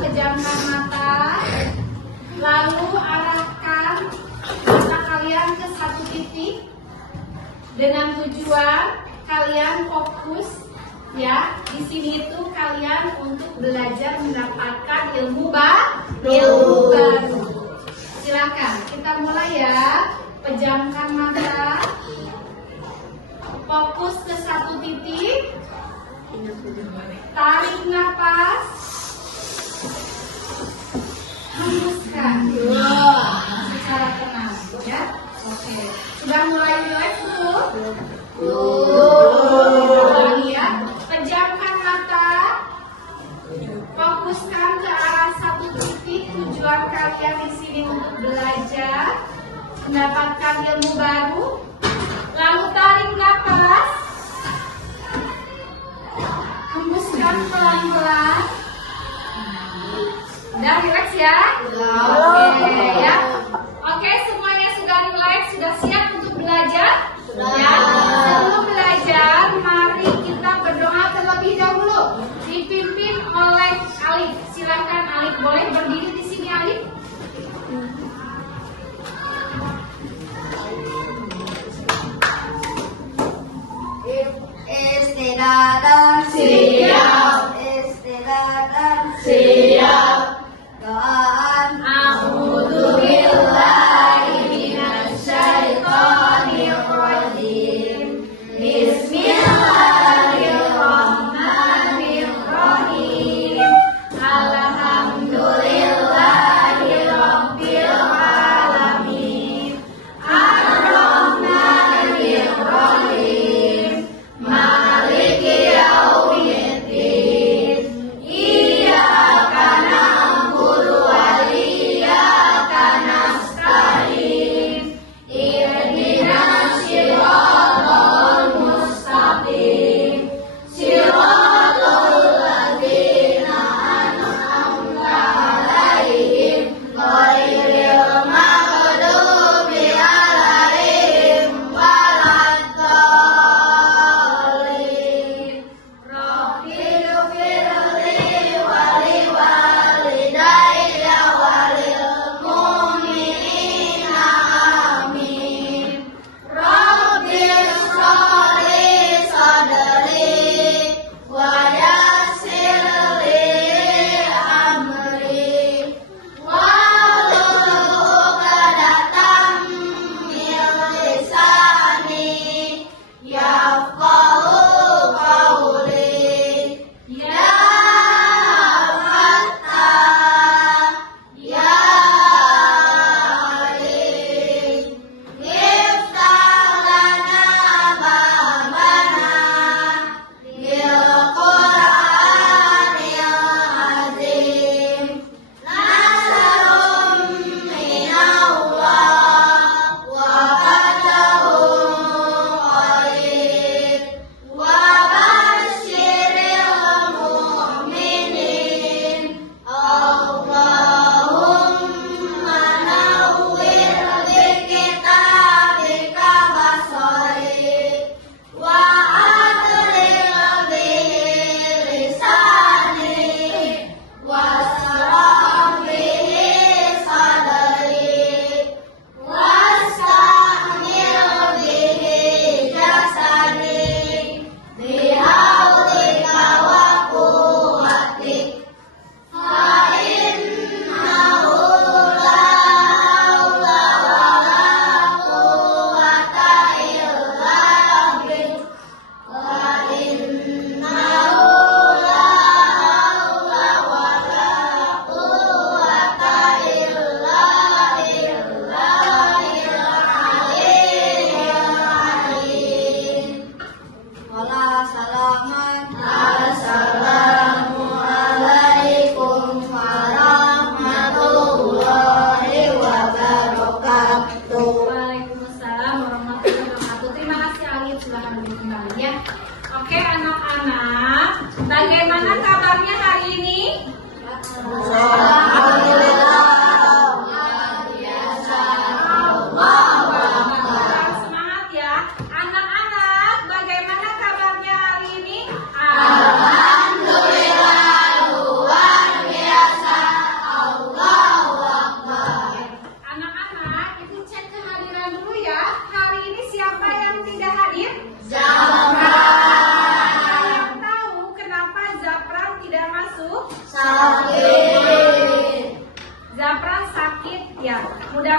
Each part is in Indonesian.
pejamkan mata. Lalu arahkan mata kalian ke satu titik dengan tujuan kalian fokus ya. Di sini itu kalian untuk belajar mendapatkan ilmu baru. Silakan kita mulai ya. Pejamkan mata. Fokus ke satu titik. Tarik nafas. Hembuskan. Secara tenang ya. Oke. Sudah mulai relax betul? Lagi ya. Pejamkan mata. Fokuskan ke arah satu titik. Tujuan kalian di sini untuk belajar, mendapatkan ilmu baru. Lalu tarik nafas. Hembuskan pelan-pelan. Udah relax ya? Oke ya. Oke, semuanya sudah relax, sudah siap untuk belajar? Ya. Sebelum belajar, mari kita berdoa terlebih dahulu. Dipimpin oleh Alif. Silakan Alif, boleh berdiri di sini Alif? Istirahat siap. Istirahat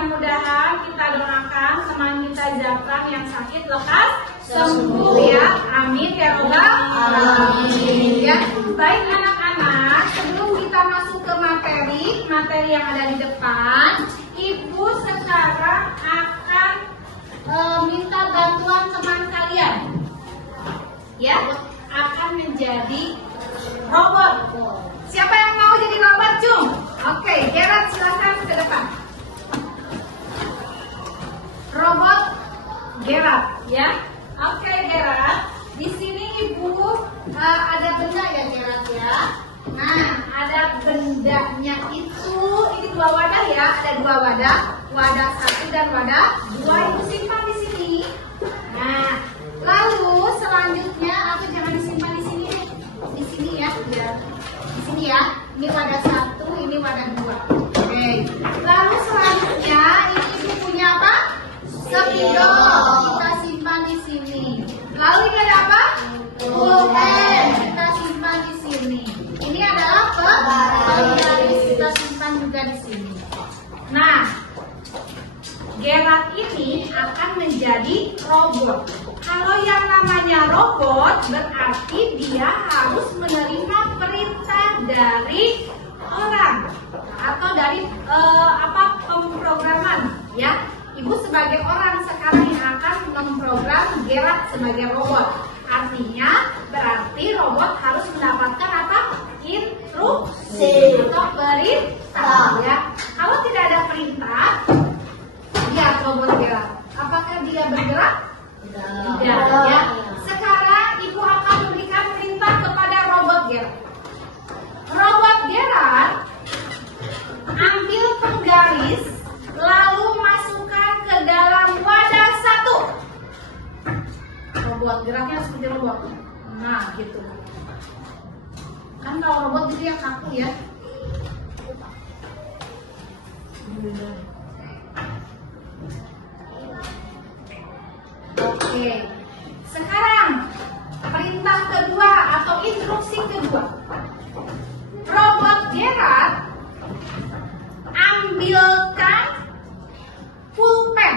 mudah-mudahan kita doakan teman kita Zafran yang sakit lekas sembuh ya. Amin ya robbal alamin. Ya, baik anak-anak, sebelum kita masuk ke materi yang ada di depan, Ibu sekarang akan minta bantuan teman kalian. Ya, akan menjadi robot. Siapa yang mau jadi robot, Cung? Oke, Gerard silakan ke depan. Robot Gerard, ya. Oke, Gerard. Di sini Ibu ada benda ya, Gerard ya. Nah, ada bendanya itu. Ini dua wadah ya. Ada dua wadah. Wadah satu dan wadah dua. Ibu simpan di sini. Nah, lalu selanjutnya aku jangan disimpan di sini. Di sini ya, biar di sini ya. Ini wadah satu, ini wadah dua. Oke. Lalu selanjutnya ini Ibu punya apa? Spidol. Kita simpan di sini. Lalu ini ada apa? Pulpen. Kita simpan di sini. Ini adalah penggaris. Kita simpan juga di sini. Nah, Gerard ini akan menjadi robot. Kalau yang namanya robot berarti dia harus menerima perintah dari orang atau dari pemrograman ya. Ibu sebagai orang sekarang yang akan memprogram Gerard sebagai robot. Artinya berarti robot harus mendapatkan apa? Instruksi atau perintah ya. Kalau tidak ada perintah, lihat robot Gerard. Apakah dia bergerak? Tidak ya. Sekarang Ibu akan memberikan perintah kepada robot Gerard. Robot Gerard ambil penggaris lalu masukkan ke dalam wadah satu. Robot geraknya seperti robot. Nah, gitu. Kan kalau robot itu ya kaku ya. Oke. Sekarang perintah kedua atau instruksi kedua. Robot Gerard ambilkan pulpen.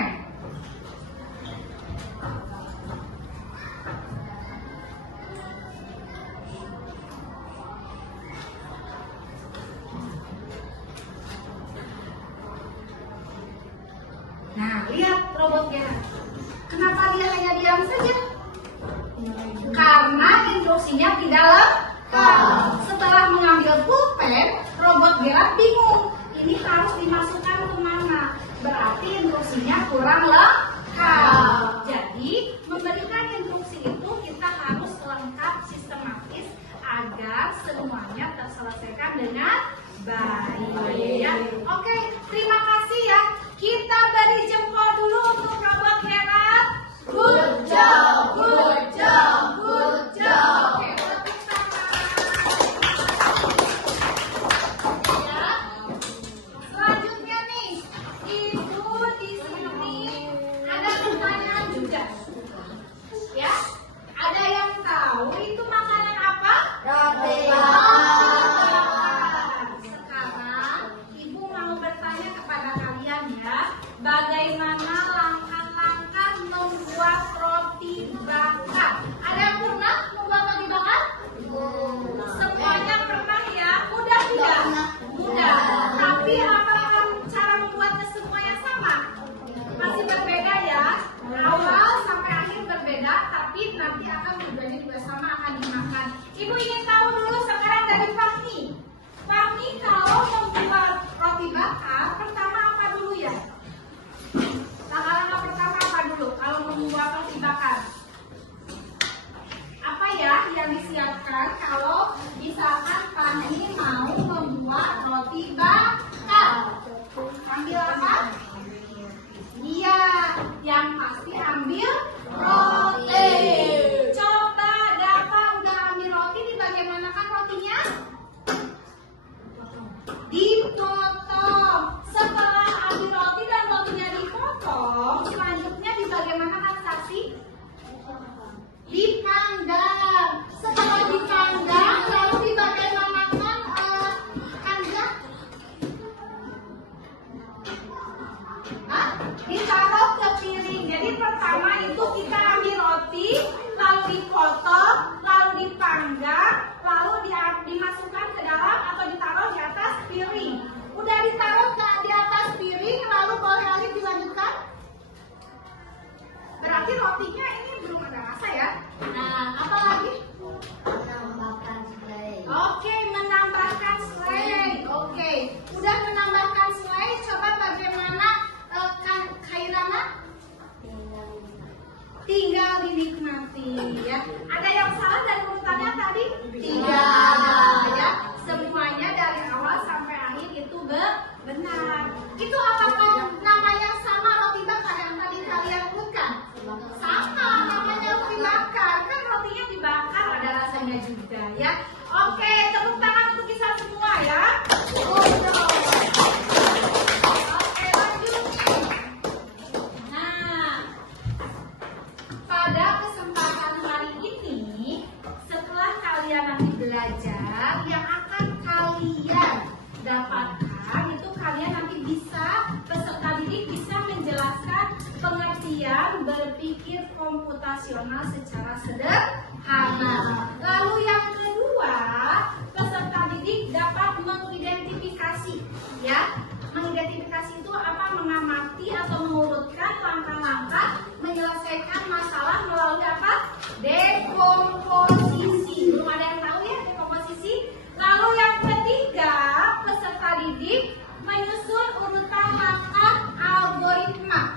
Nah, lihat robotnya. Kenapa dia hanya diam saja? Karena instruksinya tidak lengkap. Setelah mengambil pulpen, robot Gerard bingung. Ini harus dimasukkan kemana? Berarti instruksinya kurang lengkap. Jadi memberikan instruksi itu kita harus lengkap, sistematis agar semuanya terselesaikan dengan baik. Ya. Oke, terima kasih ya. Kita beri jempol dulu untuk robot Gerard. Good job, good job, good job. Oke, tepuk tangan. Ya. Selanjutnya nih, Ibu di sini ada pertanyaan juga. Ya, ada yang tahu itu makanan apa? Roti bakar. Sekarang Ibu mau bertanya kepada kalian ya, bagaimana langkah-langkah membuat roti bakar? Ada yang pernah membuat roti bakar? Semuanya pernah ya? Mudah tidak? Mudah. Tapi apakah cara membuatnya semuanya sama? Masih berbeda ya? Awal sampai akhir berbeda, tapi nanti akan tujuannya juga sama, akan dimakan. Ibu ingin tahu dulu sekarang dari Fahmi. Fahmi, kalau membuat roti bakar, pertama apa dulu ya? Langkah-langkah pertama apa dulu kalau membuat roti bakar? Apa ya yang disiapkan kalau misalkan Fahmi mau membuat roti bakar? Ambil apa? Iya, yang pasti ambil roti. Coba Dava udah ambil roti, di bagaimanakan rotinya? Dipotong. Setelah ambil roti dan rotinya dipotong, selanjutnya di bagaimanakan Saksi? Dipanggang. Setelah dipanggang, lalu di bagaimanakan Kanza? komputasional secara sederhana. Lalu yang kedua, peserta didik dapat mengidentifikasi, ya. Mengidentifikasi itu apa? Mengamati atau mengurutkan langkah-langkah menyelesaikan masalah melalui apa? Dekomposisi. Belum ada yang tahu ya dekomposisi? Lalu yang ketiga, peserta didik menyusun urutan langkah algoritma.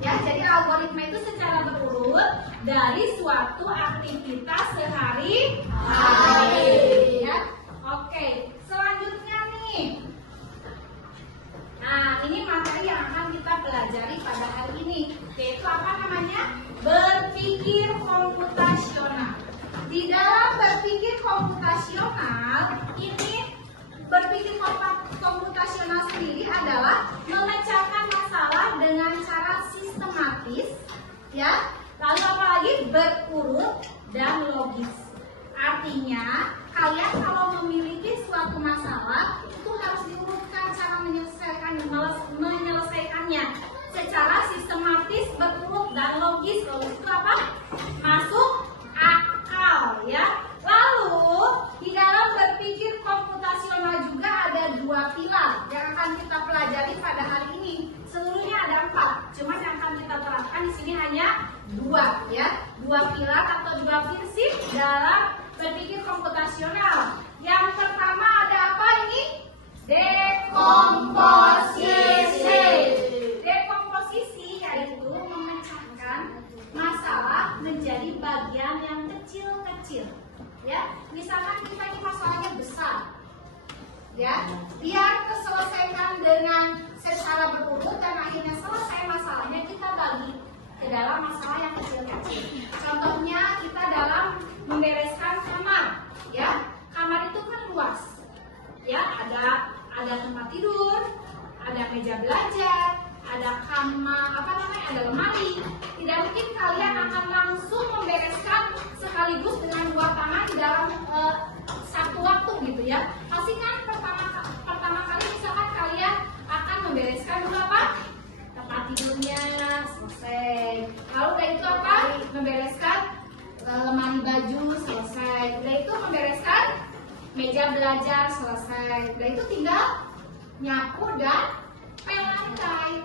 Ya, jadi algoritma itu secara berurut dari suatu aktivitas sehari-hari. Ya. Oke, selanjutnya nih. Nah, ini materi yang akan kita pelajari pada hari ini, yaitu apa namanya? Berpikir komputasional. Di dalam berpikir komputasional, ini berpikir komputasional sendiri adalah memecahkan masalah dengan cara sistematis, ya. Lalu apalagi berurut dan logis. Artinya, kalian kalau memiliki suatu masalah itu harus diurutkan cara menyelesaikannya secara sistematis, berurut dan logis. Logis itu apa? Masuk akal, ya. Lalu di dalam berpikir komputasional juga ada dua pilar yang akan kita pelajari pada hari ini. Seluruhnya ada 4, cuma yang akan kita terapkan di sini hanya 2, ya. 2 pilar atau 2 prinsip dalam berpikir komputasional. Yang pertama ada apa ini? Dekomposisi. Dekomposisi yaitu memecahkan masalah menjadi bagian yang kecil-kecil. Ya, misalkan kita ini masalahnya besar, ya, biar terselesaikan dengan secara berurut dan akhirnya selesai masalahnya, kita bagi ke dalam masalah yang kecil-kecil. Contohnya kita dalam membereskan kamar, ya, kamar itu kan luas, ya, ada tempat tidur, ada meja belajar, ada kamar, ada lemari. Tidak mungkin kalian akan langsung membereskan sekaligus dengan 2 tangan di dalam satu waktu gitu ya. Pasti kan pertama kali misalkan kalian akan membereskan dulu apa? Tempat tidurnya selesai. Lalu udah itu apa? Membereskan lemari baju selesai. Udah itu membereskan meja belajar selesai. Udah itu tinggal nyapu dan pel lantai.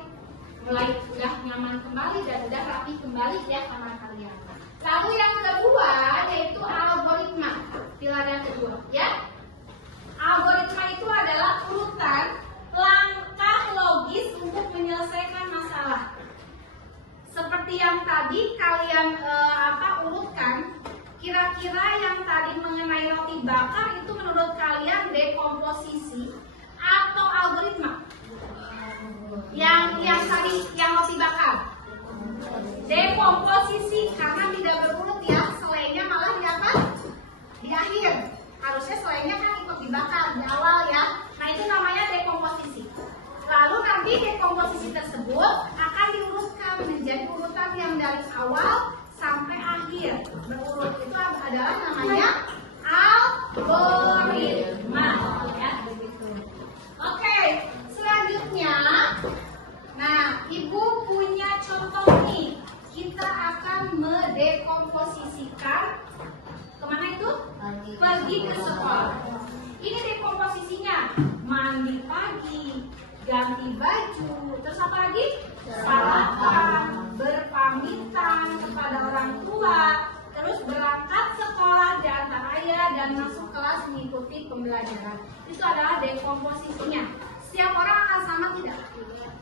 Mulai udah nyaman kembali dan udah rapi kembali ya kamar kalian. Lalu yang kedua yaitu algoritma. Pilar yang kedua, ya. Algoritma itu adalah urutan langkah logis untuk menyelesaikan masalah. Seperti yang tadi kalian urutkan, kira-kira yang tadi mengenai roti bakar itu menurut kalian dekomposisi atau algoritma? Yang tadi yang roti bakar dekomposisi karena tidak berurut ya, selainya malah di apa? Di akhir. Harusnya selainya kan ikut dibakar di awal ya. Nah itu namanya dekomposisi. Lalu nanti dekomposisi tersebut akan diurutkan menjadi urutan yang dari awal sampai akhir berurut. Itu adalah namanya algoritma ya, begitu. Oke, selanjutnya, nah ibu punya contoh nih. Kita akan mendekomposisikan kemana itu? Pergi ke sekolah. Ini dekomposisinya: mandi pagi, ganti baju, terus apa lagi? Sarapan, berpamitan kepada orang tua, terus berangkat sekolah di antara ayah dan masuk kelas mengikuti pembelajaran. Itu adalah dekomposisinya. Setiap orang akan sama tidak?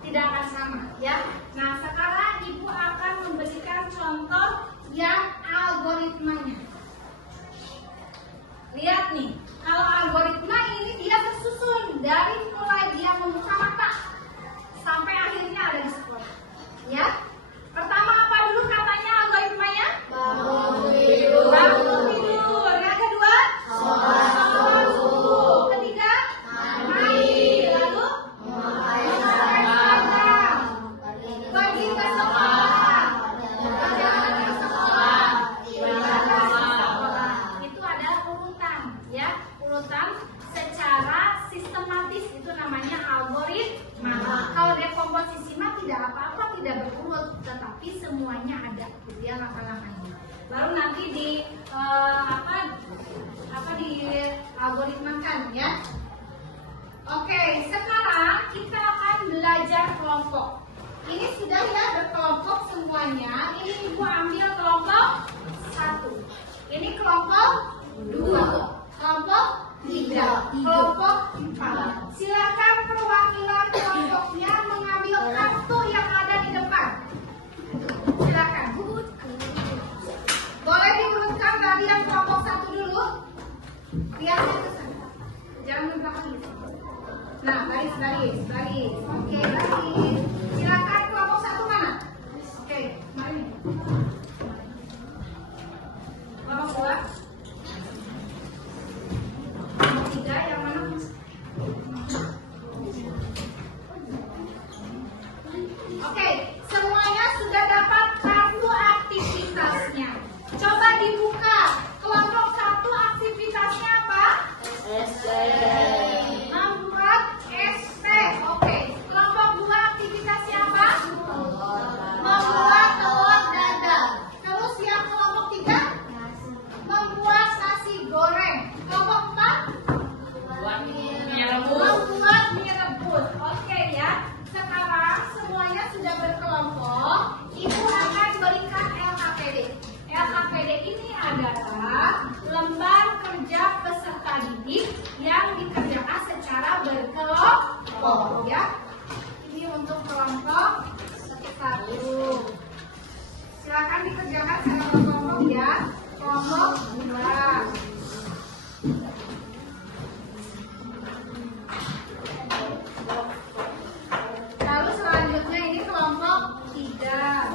Tidak akan sama, ya. Nah, sekarang ibu akan memberikan contoh yang algoritmanya. Lihat nih, kalau algoritma ini dia tersusun dari mulai dia membuka mata sampai akhirnya ada di sekolah. Ya, pertama apa dulu katanya algoritmanya? Bangun tidur. Bangun tidur. Yang kedua? Sholat subuh. Ketiga? Mandi. Lalu? Pergi ke sekolah. Perjalanan ke sekolah. Itu ada urutan, ya, urutan Ini sudah ya berkelompok semuanya. Ini ibu ambil kelompok 1. Ini kelompok 2. Kelompok 3. Kelompok 4. Silakan perwakilan kelompoknya mengambil kartu yang ada di depan. Silakan. Boleh diurutkan dari yang kelompok 1 dulu. Lihatnya ke sana. Jangan di belakang gitu. Nah, baris. Oke, baris. Silakan kelompok 1 mana? Oke, mari. Kelompok 2. Kelompok 3 yang mana? Oke, semuanya sudah dapat kartu aktivitasnya. Coba dibuka. Kelompok 1 aktivitasnya apa? SD. Membuat SP. Oke. Kelompok 2 aktivitasnya apa? Membuat telur dadar. Terus yang kelompok 3? Membuat nasi goreng. Kelompok 4? Buat mie Membuat mie rebus. Oke ya. Sekarang semuanya sudah berkelompok. Ibu akan berikan LKPD. LKPD ini adalah lembar kerja peserta didik yang dikerjakan secara berkelompok ya. Ini untuk kelompok 1. Silakan dikerjakan secara berkelompok ya. Kelompok 2. Lalu selanjutnya ini kelompok 3.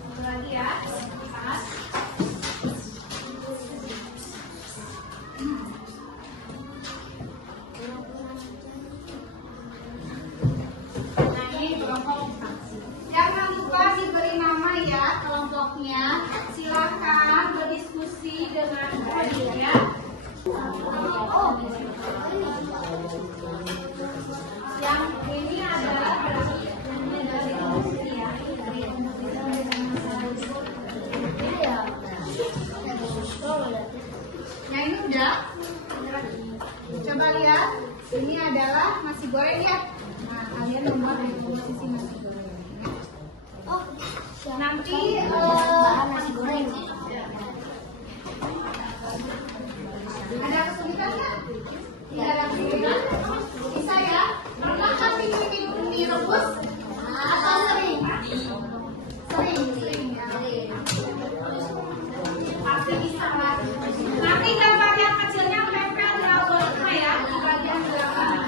Satu lagi ya. 4. Nah ini kelompok 4. Jangan lupa diberi nama ya kelompoknya. Silakan berdiskusi dengan baik ya. Yang ini adalah dari diskusi ya. Yang ini udah. Coba lihat. Ini adalah nasi goreng ya. Nah, kalian membuat posisi nasi goreng. Nanti nasi goreng. ada kesulitan nggak? Tidak ada kesulitan? Bisa ya? Pernah kan bikin mie rebus? Atau sering? Sering ya. Pasti bisa lah. Nanti gambar yang kecilnya tempel di algoritma ya di bagian belakang.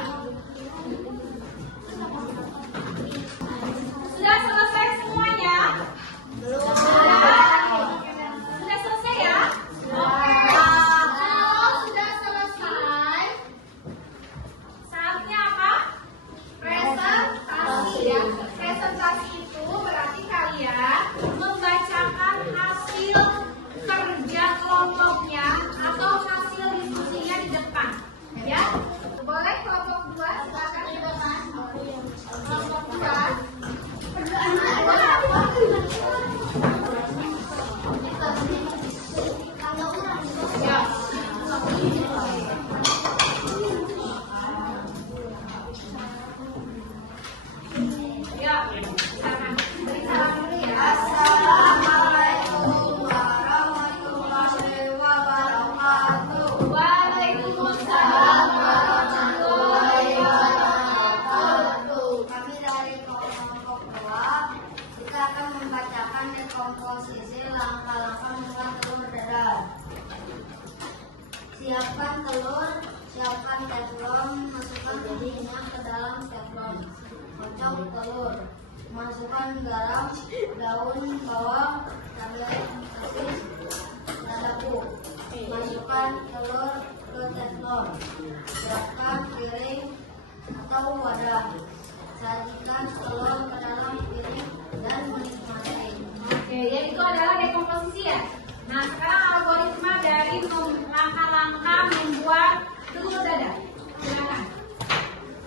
Sudah selesai semuanya? Belum. Sudah selesai ya? Oke. Kalau sudah selesai, saatnya apa? Presentasi ya. Presentasi itu berarti kalian membacakan hasil kerja kelompoknya atau hasil diskusinya di depan. Ya. Boleh kelompok 2 silakan di depan. Kelompok 2. Ya. Ya, silakan. Beri salam dulu ya. Assalamualaikum warahmatullahi wabarakatuh. Waalaikumsalam warahmatullahi wabarakatuh. Kami dari kelompok 2 kita akan membacakan dekomposisi langkah-langkah membuat telur dadar. Siapkan telur, siapkan teflon, masukkan minyak ke dalam teflon. Kocok telur, masukkan garam, daun bawang, cabai, asin, lada bubuk. Masukkan telur ke teflon. Siapkan piring atau wadah. Sajikan telur ke dalam piring dan menikmati. Oke, ya itu adalah dekomposisi ya. Nah, sekarang algoritma dari langkah-langkah membuat telur dadar. Silakan.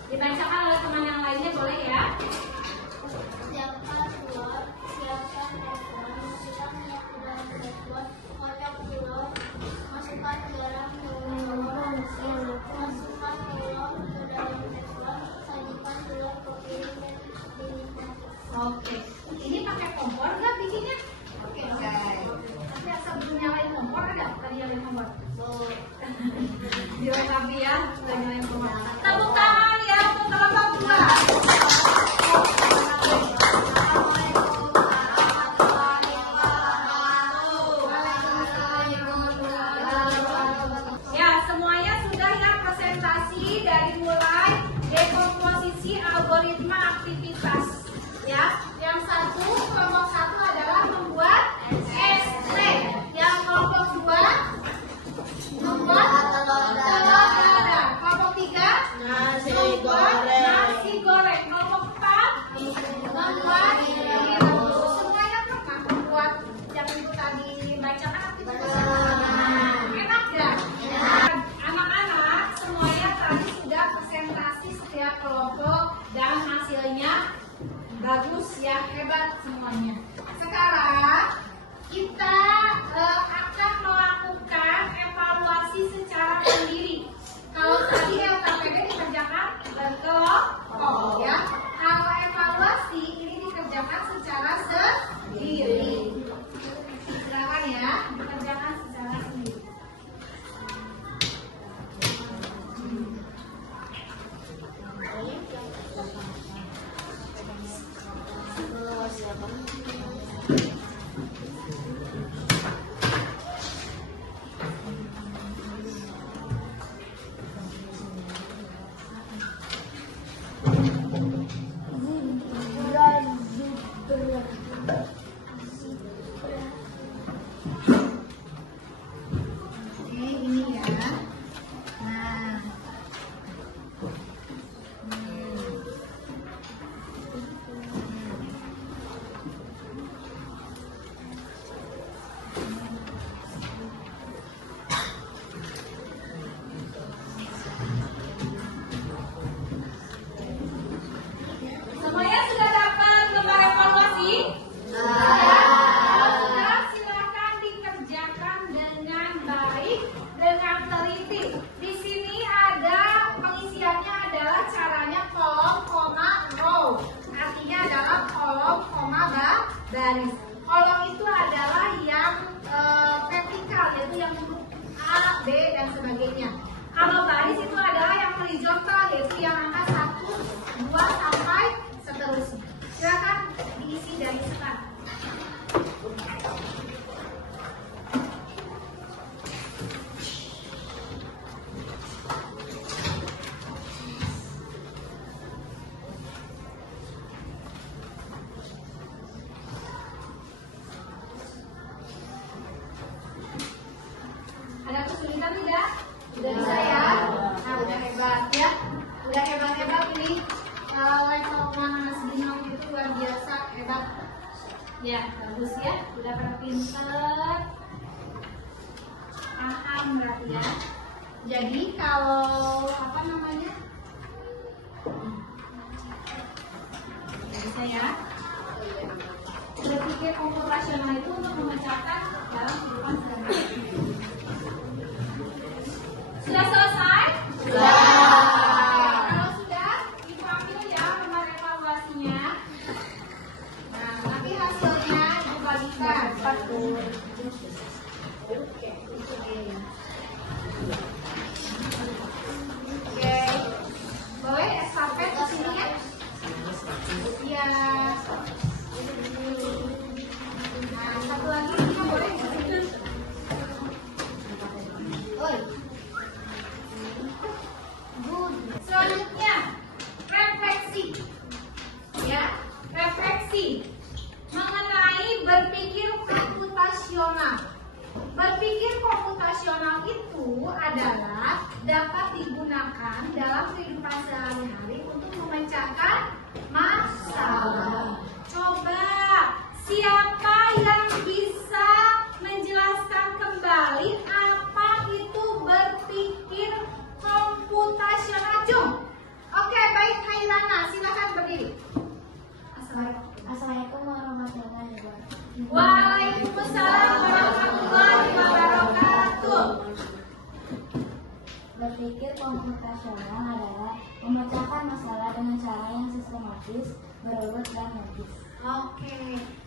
Dibacakan oleh teman yang lainnya boleh ya. Siapkan telur, siapkan teflon, masukkan minyak ke dalam teflon, kocok telur, masukkan garam, daun bawang, asin, masukkan nomor? Dilengkapi ya, nilai nomor. Tepuk tangan ya untuk kelompok 2. Ya, semuanya sudah ya presentasi dari mulai dekomposisi algoritma aktivitas. Ya, yang satu kelompok 1 adalah membuat ST. Yang kelompok 2 membuat telur dadar. Kelompok 3 Nasi membuat goreng. nasi goreng. Kelompok 4 membuat mie rebus. Semuanya pernah membuat yang ibu tadi bacakan aktivitasnya. Enak ya? Anak-anak semuanya tadi sudah presentasi setiap kelompok dan hasilnya bagus ya, hebat semuanya. Sekarang kita akan melakukan evaluasi secara mandiri. Kalau tadi LKPD dikerjakan berkelompok ya. Kalau evaluasi ini dikerjakan secara sendiri. Silakan ya, dikerjakan secara sendiri. Oke, ini ya. Nah. Semuanya sudah dapat lembar evaluasi? Kalau sudah, silakan dikerjakan dengan baik, dengan teliti. Di sini ada pengisiannya adalah caranya kolom, koma, row. Artinya adalah kolom, koma, baris. Kolom itu adalah yang vertikal, yaitu yang bentuk A, B, dan sebagainya. Kalau baris itu adalah yang horizontal, yaitu yang angka 1, 2, sampai seterusnya. Silakan diisi dari sekarang. Ada kesulitan tidak? Udah bisa ya? Nah, udah hebat ya. Udah hebat-hebat ini. Level Mas Ginom itu luar biasa hebat. Ya, bagus ya. Udah pada pinter. Paham berarti ya. Jadi kalau apa namanya? Bisa ya. Berpikir komputasional itu untuk memecahkan dalam kehidupan sehari-hari. Sudah selesai? Kalau sudah, ibu ambil ya lembar evaluasinya. Nah, nanti hasilnya ibu bagikan. Oke. Boleh estafet ke sini ya? Iya. Nah, satu lagi kita boleh di sini. Oi. Selanjutnya refleksi, ya refleksi mengenai berpikir komputasional. Berpikir komputasional itu adalah dapat digunakan dalam kehidupan sehari-hari untuk memecahkan masalah. Coba siapa yang bisa menjelaskan kembali apa itu berpikir komputasional? Jom. Oke, baik Hairana, silakan berdiri. Assalamualaikum warahmatullahi wabarakatuh. Waalaikumsalam warahmatullahi wabarakatuh. Berpikir komputasional adalah memecahkan masalah dengan cara yang sistematis, berurut, dan logis. Oke,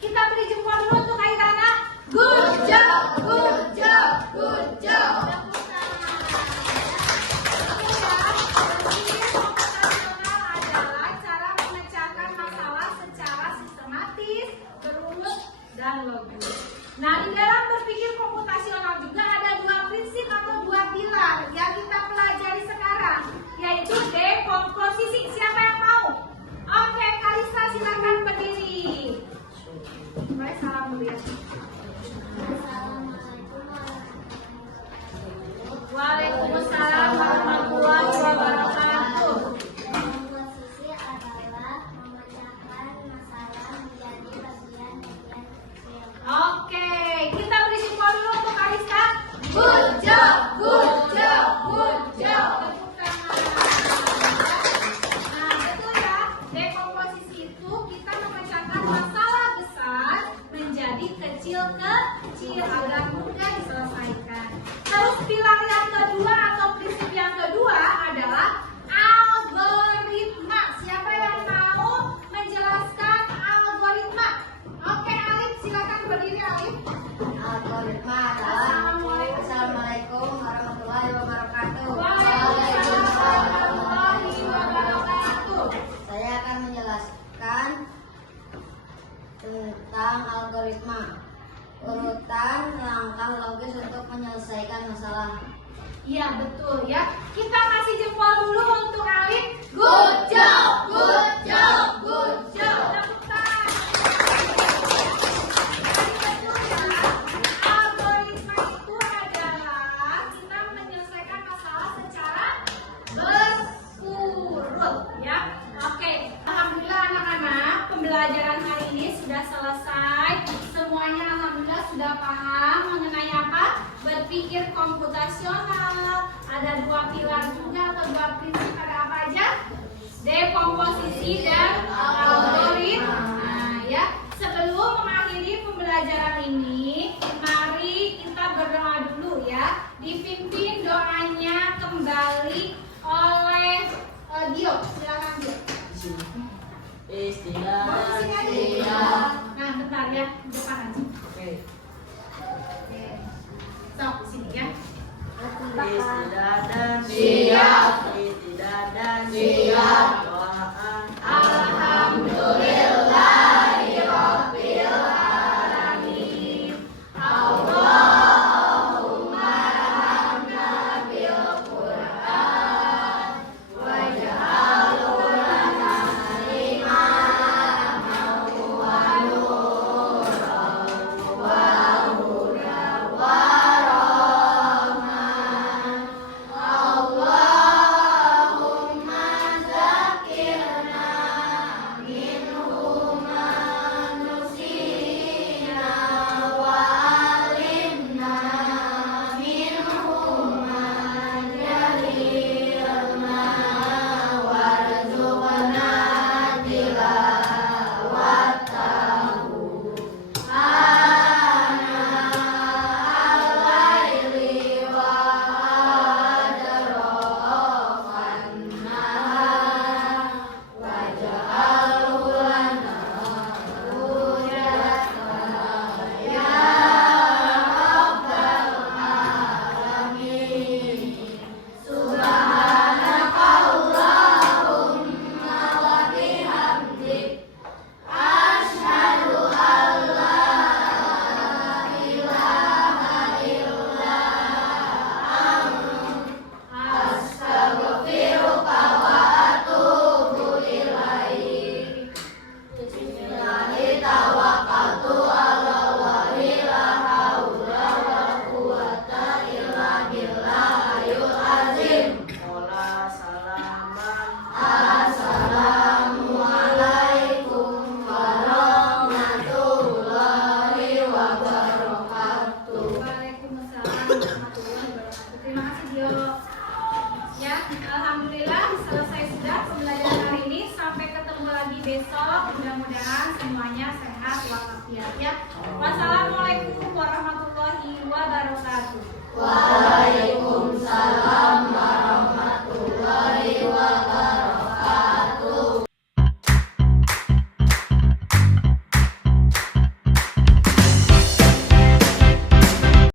kita beri jempol dulu untuk Hairana. Good job, good job, good job. bagus untuk menyelesaikan masalah. Iya betul ya. Kita kasih jempol dulu untuk Alif. Good job, good job, good job. Tepuk tangan. Jadi betul ya. Algoritma itu adalah kita menyelesaikan masalah secara berurut ya. Oke, alhamdulillah anak-anak, pembelajaran hari ini sudah selesai. Semuanya alhamdulillah sudah paham mengenai apa? Berpikir komputasional. Ada dua pilar juga atau dua prinsip, ada apa aja? Dekomposisi dan algoritma. Nah, ya. Sebelum mengakhiri pembelajaran ini, mari kita berdoa dulu ya. Dipimpin doanya kembali oleh Dio. Silakan Dio. Nah, bentar ya, depan aja. Oke. Sok, sini ya. Siap. Alhamdulillahirabbil alamin. Allahumma arhamna bil Qur'an waj'alhu lana imaman wa nuran wa hudan wa rahmah. Allahumma zakirna minhu ma nusina wa alimna minhu ma jahilna warzuqna tilawatahu ana al-laili wa adrafan nahar waj'alhu lana hujatan ya rabbal alamin. Subhanakallahumma wa bihamdik asyhadu an la ilaha illa anta astaghfiruka wa atubu ilaik. Bismillahi tawakkaltu ala Allahi la haula wa quwwata illa billahil azim. Assalamualaikum warahmatullahi wabarakatuh. Waalaikumsalam warahmatullahi wabarakatuh. Terima kasih Dio. Ya, alhamdulillah selesai sudah pembelajaran hari ini. Sampai ketemu lagi besok. Mudah-mudahan semuanya sehat walafiat ya. Wassalamualaikum warahmatullahi wabarakatuh.